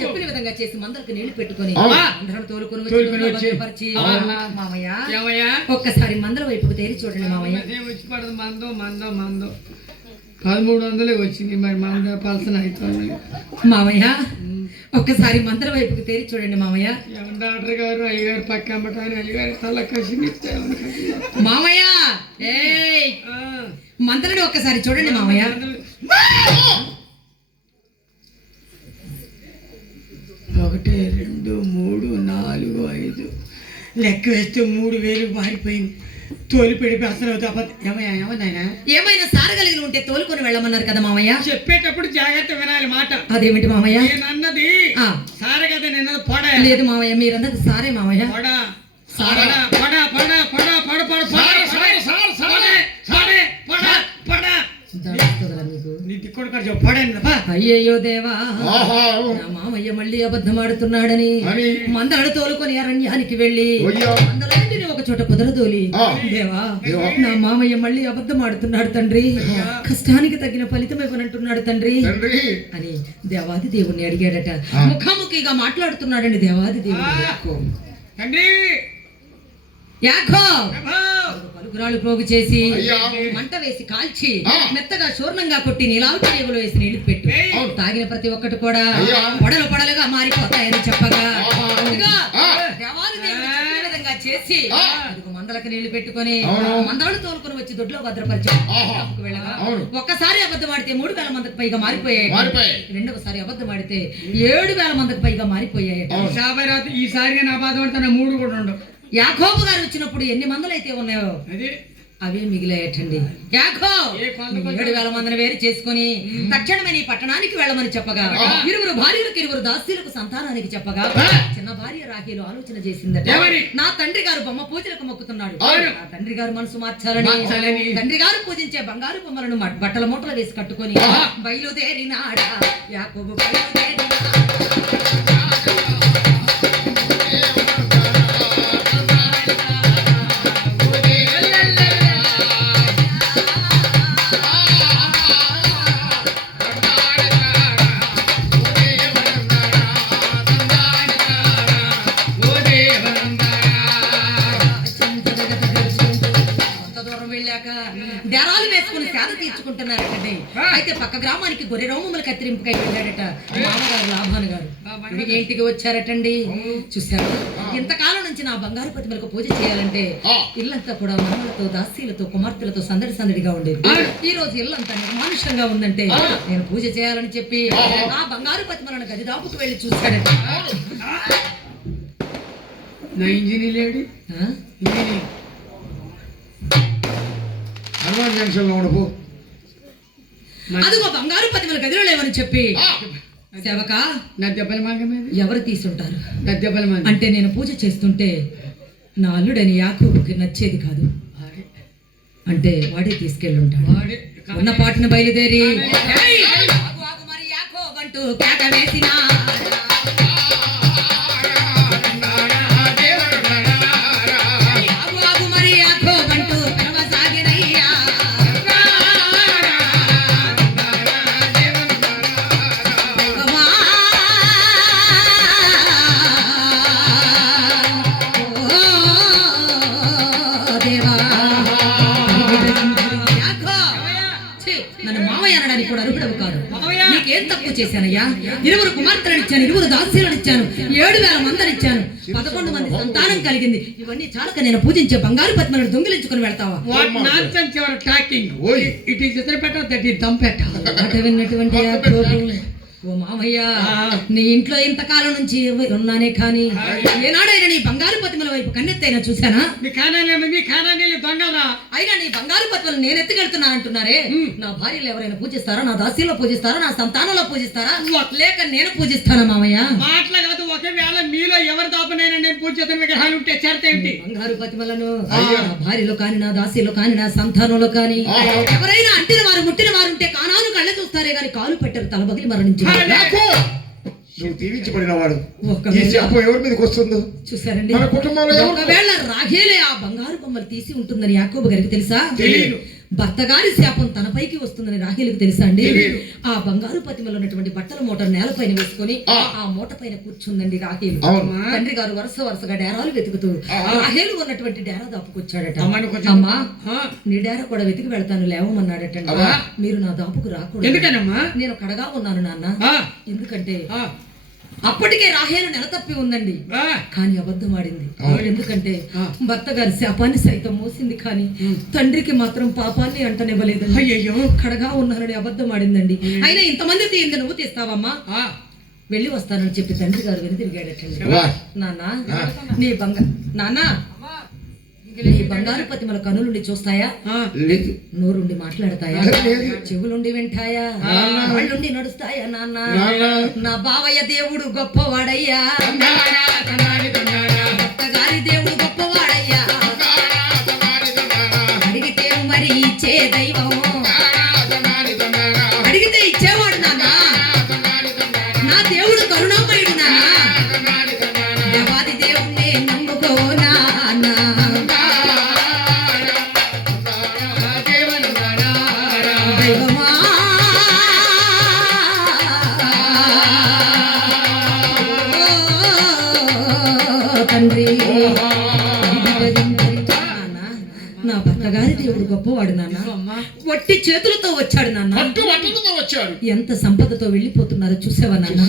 చెప్పిన విధంగా చేసి మందరికి నీళ్ళు పెట్టుకొని. అందరం తోలుకొని వచ్చి. మామయ్య ఒక్కసారి మందల వైపుకు తేరి చూడండి మామయ్య. వచ్చి పడదు? మందో మందో మందో. పదమూడు వందలే వచ్చింది మరి మంద పలసన అవుతుంది మామయ్య ఒక్కసారి మందల వైపుకు తేరి చూడండి మామయ్య. డాక్టర్ గారు అయ్యగారు పక్క అమ్మటాన్ని అయ్యగారు తల కసి మామయ్య మందలని ఒక్కసారి చూడండి మామయ్య. ఒకటి రెండు మూడు నాలుగు ఐదు. లెక్క వేస్తే మూడు వేలు మారిపోయింది. తోలిపెడిపి అసలు ఏమైనా ఏమైనా సారగలిగిన ఉంటే తోలుకొని వెళ్ళమన్నారు కదా మామయ్య? చెప్పేటప్పుడు జాగ్రత్త వినాలి మాట. అదేమిటి మామయ్య? నేనన్నది సార కదా నేను పొడ? లేదు మామయ్య మీరు అన్నది సారే మామయ్య. పొడ? సారా. పొడ? పొడ? పొడ? పొడ? పొడ? సార సార. నీ దిక్కుడు ఖర్చు పొడండి బా అయ్యయ్యో దేవా నా మామయ్య మళ్ళీ అబద్ధమాడుతున్నాడని అని మందలను తోలుకొని అరణ్యానికి వెళ్ళి అయ్యో. మందలన్నిటిని ఒక చోట కుదరదోలి. దేవా. నా మామయ్య మళ్ళీ అబద్ధమాడుతున్నాడు తండ్రి. కష్టానికి తగిన ఫలితం ఇవ్వనంటున్నాడు తండ్రి. అని దేవాది దేవుణ్ణి అడిగాడట. ముఖాముఖిగా మాట్లాడుతున్నాడండి దేవాది దేవుడు. తండ్రి. పలుకురాలు పోగు చేసి అయ్యా. మంట వేసి కాల్చి. మెత్తగా చూర్ణంగా కొట్టి నీలావుటి రేగులో వేసి నీళ్ళు పెట్టు తాగిన ప్రతి ఒక్కటి కూడా. పొడలు పొడలుగా మారిపోతాయని చెప్పగా విధంగా చేసి మందలకు నీళ్ళు పెట్టుకొని. మందలను తోలుకొని వచ్చి దొడ్లో భద్రపరిచాడు వెళ్ళగా. ఒక్కసారి అబద్ధం ఆడితే మూడు వేల మందికి పైగా మారిపోయాయి. రెండవసారి అబద్ధం ఆడితే ఏడు వేల మందికి పైగా మారిపోయాయి అవును. సాబరాత్ ఈసారిగా నా బాధ పడితే మూడు కూడా ఉండవు యాకోబు గారు వచ్చినప్పుడు ఎన్ని మందలు అయితే ఉన్నాయో అవే మిగిలాయటండి. యాకో ఏ కొంత ఏడు వేల మందిని వేరు చేసుకుని తక్షణమే నీ పట్టణానికి వెళ్ళమని చెప్పగా ఇరువురు భార్యలకు ఇరువురు దాస్యులకు సంతానానికి చెప్పగా చిన్న భార్య రాఖీలు ఆలోచన చేసిందట? నా తండ్రి గారు బొమ్మ పూజలకు మొక్కుతున్నాడు. నా తండ్రి గారు మనసు మార్చాలని. తండ్రి గారు పూజించే బంగారు బొమ్మలను బట్టల మూటలు వేసి కట్టుకొని బయలుదేరినాడా? యాకోబు బయలుదేరినాడా? వెళ్ళాక దెరాలు వేసుకుని సేద తీర్చుకుంటున్నారటండి. అయితే పక్క గ్రామానికి గొర్రె రోమములు కత్తిరింపుకై వెళ్ళాడట. మామగారు లాభాను గారు. ఇంటికి వచ్చారటండి. చూశారు? ఇంతకాలం నుంచి నా బంగారు ప్రతిమలకు పూజ చేయాలంటే. ఇల్లంతా కూడా మనములతో దాసీలతో కుమార్తెలతో సందడి సందడిగా ఉండేది. ఈ రోజు ఇల్లంతా నిర్మానుషంగా ఉందంటే నేను పూజ చేయాలని చెప్పి ఆ. బంగారు ప్రతిమలను గదిదాపుకు వెళ్ళి చూశాడట. నా ఇంజనీర్ లేడు. హనుమాన్ జంక్షన్లో ఉండవు అదిగో బంగారు పదివేల గదిలో లేవని చెప్పి. సేవక నద్యపల్లి మార్గం ఎవరు తీసుంటారు? నద్యపల్లి మార్గం అంటే నేను పూజ చేస్తుంటే నా అల్లుడని యాకూబుకి నచ్చేది కాదు. అంటే వాడే తీసుకెళ్ళుంటాడు. ఉన్న పాటను బయలుదేరి. అంటూ కేక వేసినా. చేశానయ్యా. ఇరువురు కుమార్తెలను ఇచ్చాను ఇరువురు దాస్యులను ఇచ్చాను ఏడు వేల మందిని ఇచ్చాను పదకొండు మంది సంతానం కలిగింది. ఇవన్నీ చాలక నేను పూజించే బంగారు పద్మలను దొంగిలించుకుని వెళ్తావా? టాకింగ్. ఇట్ ఈస్ దట్ దంపేట ఓ మామయ్య నీ ఇంట్లో ఇంతకాలం నుంచి ఉన్నానే కానీ ఏనాడైనా నీ బంగారు పద్మల వైపు కన్నెత్తైనా చూసానా మీ ఖానాలేమి మీ ఖానాలేమి దొంగలరా అయినా నీ బంగారు పద్మలు నేను ఎత్తుకెళ్తున్నా అంటున్నారే. నా భార్యలు ఎవరైనా పూజిస్తారా? నా దాసీలో పూజిస్తారా? నా సంతానంలో పూజిస్తారా? లేక నేను పూజిస్తానా మామయ్య? మాటలు కాదు ఒకవేళ మీలో ఎవరు దాపనైనా నేను పూజ చేసిన విగ్రహాలు ఉంటే చేరత ఏంటి? బంగారు ప్రతిమలను నా భార్యలో కాని నా దాసీలో కాని నా సంతానంలో కాని ఎవరైనా అంటిన వారు ముట్టిన వారు ఉంటే కానాను కళ్ళ చూస్తారే గాని కాలు పెట్టరు తల బగిలి మరణించారు! నువ్వు దీవించబడిన వాడు ఈ ఒకవేళ శాపం ఎవరి మీదకి వస్తుందో? చూసారండి మన కుటుంబంలో ఒకవేళ రాఘేలే ఆ బంగారు బొమ్మలు తీసి ఉంటుందని యాకోబు గారికి తెలుసా? తెలియదు. భర్త గారి శాపం తనపైకి వస్తుందని రాహేలుకు తెలుసా అండి. ఆ బంగారు పతిమలో ఉన్నటువంటి బట్టల మూట నేలపైన వేసుకొని ఆ. మూట పైన కూర్చుందండి రాహేలు. తండ్రి గారు వరుస వరుసగా డేరాలు వెతుకుతూ. రాహేలు ఉన్నటువంటి డేరా దాపుకొచ్చాడట అమ్మా ఆ, నీ డేరా కూడా వెతికి వెళ్తాను లేవమన్నాడటండి అబ్బా. మీరు నా దాపుకు రాకూడదు ఎందుకనమ్మా నేను కడగా ఉన్నాను నాన్న ఎందుకంటే అప్పటికే రాహేలు నెల తప్పి ఉందండి కానీ అబద్ధం ఆడింది. ఎందుకంటే. భర్త గారి శాపాన్ని సైతం మోసింది కానీ తండ్రికి మాత్రం పాపాన్ని అంటనివ్వలేదండి. అయ్యయ్యో. కడగా ఉన్నానని అబద్ధం ఆడిందండి. అయినా ఇంతమంది తీయింది నువ్వు తీస్తావమ్మా వెళ్ళి వస్తానని చెప్పి తండ్రి గారు వెను తిరిగాడటండి. నాన్న. నీ బంగా నాన్న బంగారు పతిమల కనులుండి చూస్తాయా? లేదు. నోరుండి మాట్లాడతాయా. చెవులుండి వింటాయా. కళ్ళుండి నడుస్తాయా నాన్న. నా బావయ్య దేవుడు గొప్పవాడయ్యా. దేవుడు గొప్పవాడయ్యా. అడిగితే మరి ఇచ్చే దైవం గొప్పవాడు నాన్న. వట్టి చేతులతో వచ్చాడు నాన్న. వచ్చాడు. ఎంత సంపదతో వెళ్ళిపోతున్నారో చూసావా నాన్న?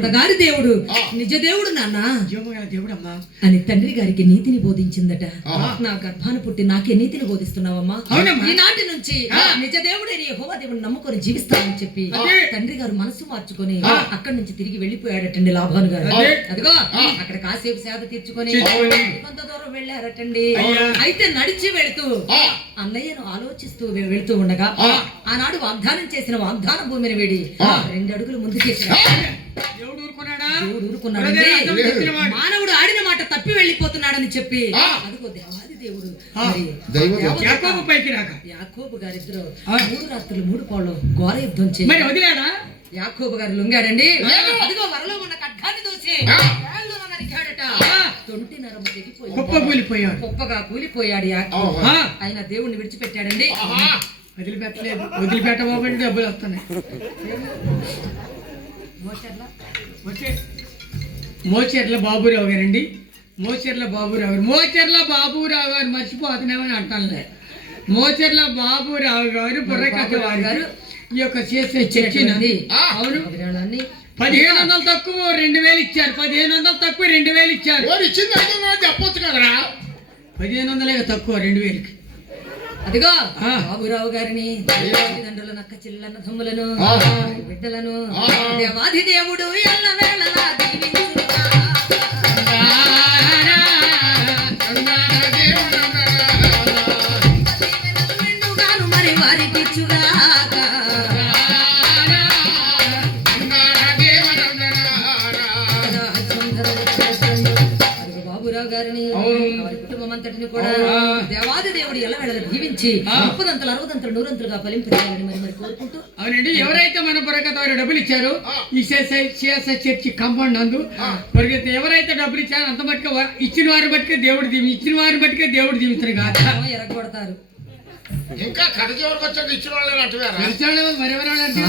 నా భర్తగారి దేవుడు నిజ దేవుడు నాన్న. జీవగల దేవుడమ్మా. అని తండ్రి గారికి నీతిని బోధించిందట. నా గర్భాన పుట్టి నాకే నీతిని బోధిస్తున్నావమ్మా. ఈనాటి నుంచి నిజ దేవుడని యెహోవా దేవుడు నమ్ముకొని జీవిస్తానని చెప్పి. తండ్రి గారు మనసు మార్చుకొని అక్కడి నుంచి తిరిగి వెళ్ళిపోయాడటండి లాభాను గారు. అదే. అదిగో అక్కడ కాసేపు సేద తీర్చుకొని. కొంత దూరం వెళ్ళారటండి. అయితే నడిచి వెళుతూ అన్నయ్యను ఆలోచిస్తూ వెళుతూ ఉండగా ఆనాడు వాగ్దానం చేసిన వాగ్దాన భూమిని వేడి రెండు అడుగులు ముందుకేసిన దేవుడు ఊరుకున్నాడా. మానవుడు ఆడిన మాట తప్పి వెళ్ళిపోతున్నాడని చెప్పి అదిగో దేవాది దేవుడు. యాకోబు పైకి రాక. యాకోబు గారిద్దరు. మూడు రాత్రులు మూడు పాళ్ళు ఘోర యుద్ధం చేసి మరి వదిలాడా? యాకోబు గారు లొంగాడండి. అదిగో వరలో ఉన్న ఖడ్గాన్ని దూసి నరికాడట. తొంటి నరము తెగిపోయి కుప్ప కూలిపోయాడు. గొప్పగా కూలిపోయాడు యాకోబు. ఆహా. ఆ, ఆయన దేవుణ్ణి విడిచిపెట్టాడండి. వదిలిపెట్టలేదు. వదిలిపెట్టబోబట్టి డబ్బులు వస్తున్నాయి. మోచెర్ల? బాబురావు గారండి. మోచెర్ల బాబురావు గారు. మోచెర్ల బాబురావు గారు మర్చిపోతున్నామని అంటానులే. మోచెర్ల బాబురావు గారు బుర్రకథ వారు గారు ఈ యొక్క చేసే చర్చినది అవును పదిహేను వందలు తక్కువ రెండు వేలు ఇచ్చారు. పదిహేను వందలు తక్కువ రెండు వేలు ఇచ్చారు. చెప్పొచ్చు కదరా? పదిహేను వందలే తక్కువ రెండు వేలకి. అదిగో. బాబురావు గారిని తల్లిదండ్రులు నక్క చిల్లన్న తమ్ములను. బిడ్డలను. దేవాది దేవుడు ఎల్ల వేళలా మరి వారికి ఇచ్చుగాక. దీవించి ముప్పదంతలు అరవదంతలు నూరంతలుగా ఫలింపజేయాలని మరి మరి కోరుకుంటూ అవునండి ఎవరైతే మన బుర్రకథ వారు డబ్బులు ఇచ్చారో ఈ సిఎస్ఐ చర్చి కాంపౌండ్ నందు బుర్రకథ ఎవరైతే డబ్బులు ఇచ్చారో అంత మట్టుకు ఇచ్చిన వారి బట్టికే దేవుడు దీవి ఇచ్చిన వారి బట్టికే దేవుడు దీవించరు కాక. ఎరగొడతారు. ఇంకా కథకి ఎవరికి వచ్చాక ఇచ్చిన వాళ్ళని అంటున్నారా? తెలిసాడు మరెవరైనా అంటే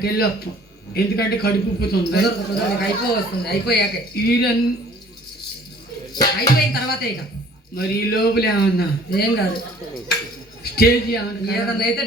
అటు వెళ్ళి వస్తాం. ఎందుకంటే కడుపు ఉప్పుతుంది అయిపో వస్తుంది అయిపోయాక. ఈరన్ అయిపోయిన తర్వాతే ఇక. మరి ఈ లోపల ఏమన్నా ఏం కాదు. స్టేజ్ ఏమన్నా ఏదన్నా అయితే